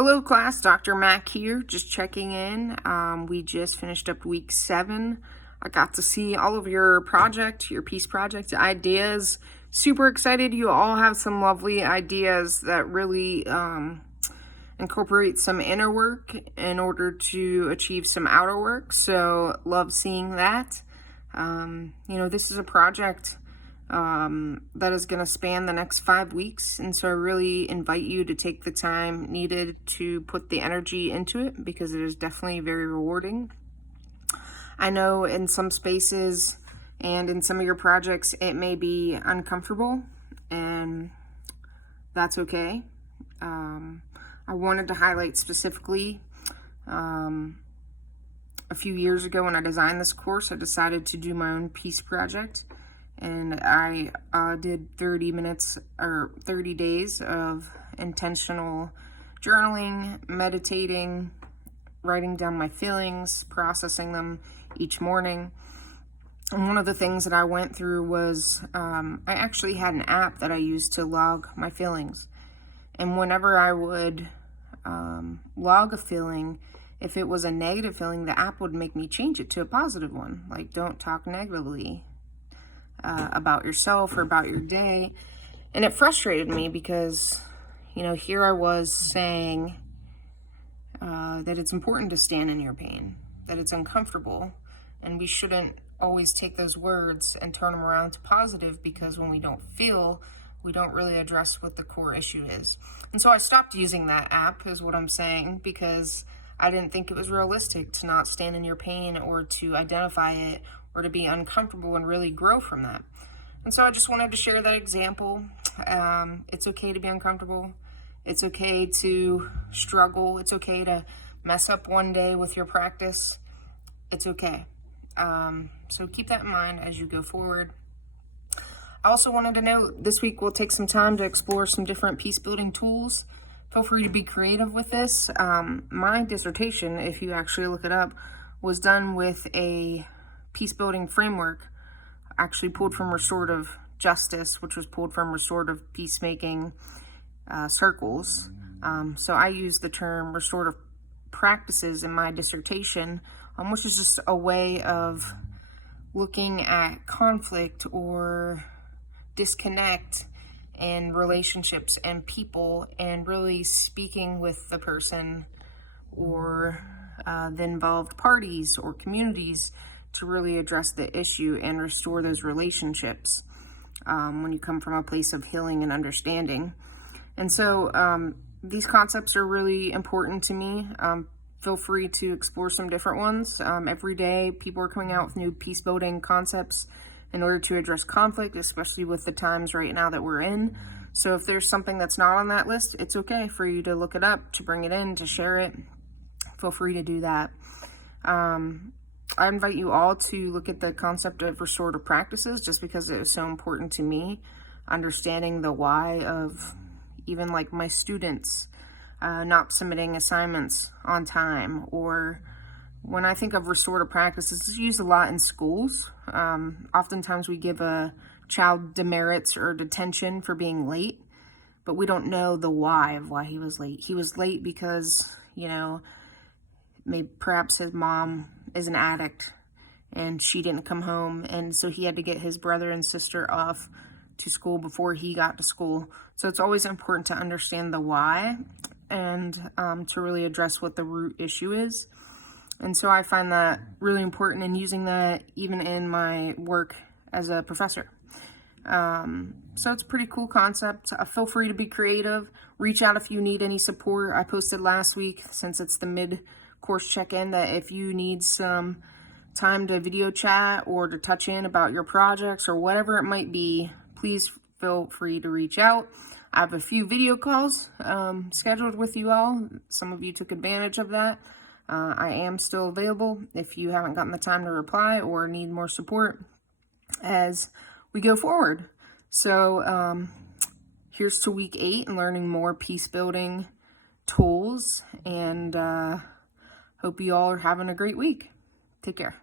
Hello class, Dr. Mac here, just checking in. We just finished up week 7. I got to see all of your peace project ideas. Super excited. You all have some lovely ideas that really incorporate some inner work in order to achieve some outer work. So love seeing that. This is a project that is going to span the next 5 weeks, and so I really invite you to take the time needed to put the energy into it, because it is definitely very rewarding. I know in some spaces and in some of your projects it may be uncomfortable, and that's okay. I wanted to highlight specifically a few years ago when I designed this course, I decided to do my own peace project. And I did 30 days of intentional journaling, meditating, writing down my feelings, processing them each morning. And one of the things that I went through was I actually had an app that I used to log my feelings. And whenever I would log a feeling, if it was a negative feeling, the app would make me change it to a positive one. Like, don't talk negatively about yourself or about your day. And it frustrated me because, here I was saying that it's important to stand in your pain, that it's uncomfortable, and we shouldn't always take those words and turn them around to positive, because when we don't feel, we don't really address what the core issue is. And so I stopped using that app, is what I'm saying, because I didn't think it was realistic to not stand in your pain or to identify it or to be uncomfortable and really grow from that. And so I just wanted to share that example. It's okay to be uncomfortable. It's okay to struggle. It's okay to mess up one day with your practice. It's okay. So keep that in mind as you go forward. I also wanted to note this week we'll take some time to explore some different peace building tools. Feel free to be creative with this. My dissertation, if you actually look it up, was done with a peace building framework, actually pulled from restorative justice, which was pulled from restorative peacemaking circles. So I use the term restorative practices in my dissertation, which is just a way of looking at conflict or disconnect in relationships and people, and really speaking with the person or the involved parties or communities to really address the issue and restore those relationships when you come from a place of healing and understanding. And so these concepts are really important to me. Feel free to explore some different ones. Every day people are coming out with new peace building concepts in order to address conflict, especially with the times right now that we're in. So if there's something that's not on that list, it's okay for you to look it up, to bring it in, to share it. Feel free to do that. I invite you all to look at the concept of restorative practices, just because it is so important to me, understanding the why of even like my students not submitting assignments on time. Or when I think of restorative practices, it's used a lot in schools. Oftentimes we give a child demerits or detention for being late, but we don't know the why of why he was late. He was late because, maybe perhaps his mom is an addict and she didn't come home, and so he had to get his brother and sister off to school before he got to school. So it's always important to understand the why and to really address what the root issue is. And so I find that really important, in using that even in my work as a professor. So it's a pretty cool concept. Feel free to be creative. Reach out if you need any support. I posted last week, since it's the mid-course check-in, that if you need some time to video chat or to touch in about your projects or whatever it might be, please feel free to reach out. I have a few video calls scheduled with you all. Some of you took advantage of that. I am still available if you haven't gotten the time to reply or need more support as we go forward. So here's to week 8 and learning more peace building tools, and hope you all are having a great week. Take care.